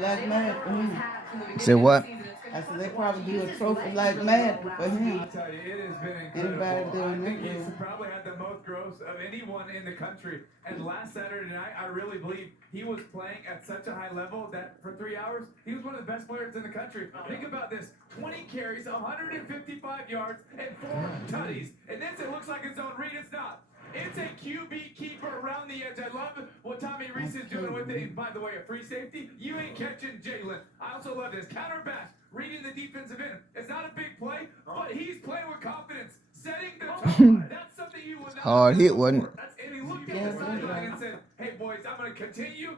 like mad for him. Say what? I said they probably do a trophy like mad for him. I tell you, it has been Anybody incredible. I doing that think he's well. probably had the most gross of anyone in the country. And last Saturday night, I really believe he was playing at such a high level that for 3 hours, he was one of the best players in the country. Think about this: 20 carries, 155 yards, and 4 tutties. And then it looks like his own read. It's not. It's a QB keeper around the edge. I love what Tommy Reese is doing with it. By the way, a free safety. You ain't catching Jalen. I also love this. Counter bash, reading the defensive end. It's not a big play, but he's playing with confidence, setting the tone. That's something you would not Hard hit, wasn't it? And he looked at the sideline and said, hey, boys, I'm going to continue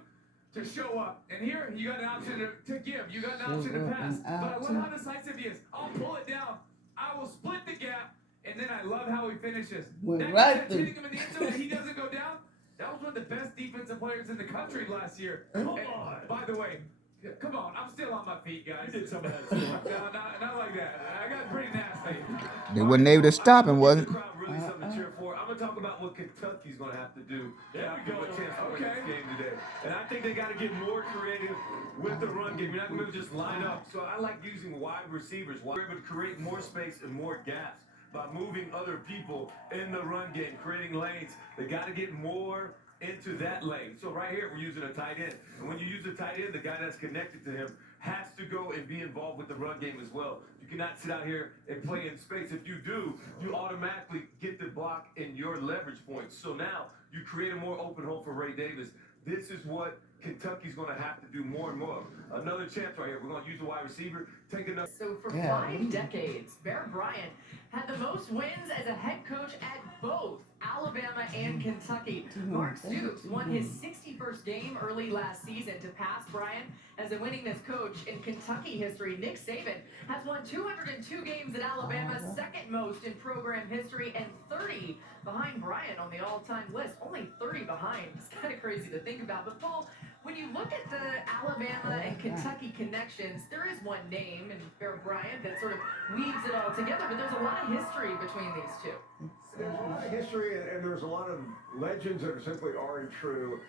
to show up. And here, you got an option to give. You got an option to pass. But I love how decisive he is. I'll pull it down. I will split the gap. And then I love how he finishes. Went That right guy's hitting him in the end zone and he doesn't go down. That was one of the best defensive players in the country last year. Come on. By the way, come on. I'm still on my feet, guys. You did some of that stuff. No, not like that. I got pretty nasty. They wasn't able to stop him, was it? Really something to cheer for. I'm going to talk about what Kentucky's going to have to do. There we go. A chance to win this game today. And I think they got to get more creative with the run game. You're not going to just line up. So I like using wide receivers. We're able to create more space and more gaps by moving other people in the run game, creating lanes. They got to get more into that lane. So right here, we're using a tight end. And when you use a tight end, the guy that's connected to him has to go and be involved with the run game as well. You cannot sit out here and play in space. If you do, you automatically get the block in your leverage points. So now you create a more open hole for Ray Davis. This is what Kentucky's going to have to do more and more. Another chance right here. We're going to use a wide receiver. Take another. So for 5 decades, Bear Bryant had the most wins as a head coach at both Alabama and Kentucky. Mark Stoops won his 61st game early last season to pass Bryant as the winningest coach in Kentucky history. Nick Saban has won 202 games at Alabama, second most in program history, and 30 behind Bryant on the all-time list. Only 30 behind. It's kind of crazy to think about. But Paul, when you look at the Alabama and Kentucky connections, there is one name in Bear Bryant that sort of weaves it all together, but there's a lot of history between these two. There's a lot of history, and there's a lot of legends that simply aren't true.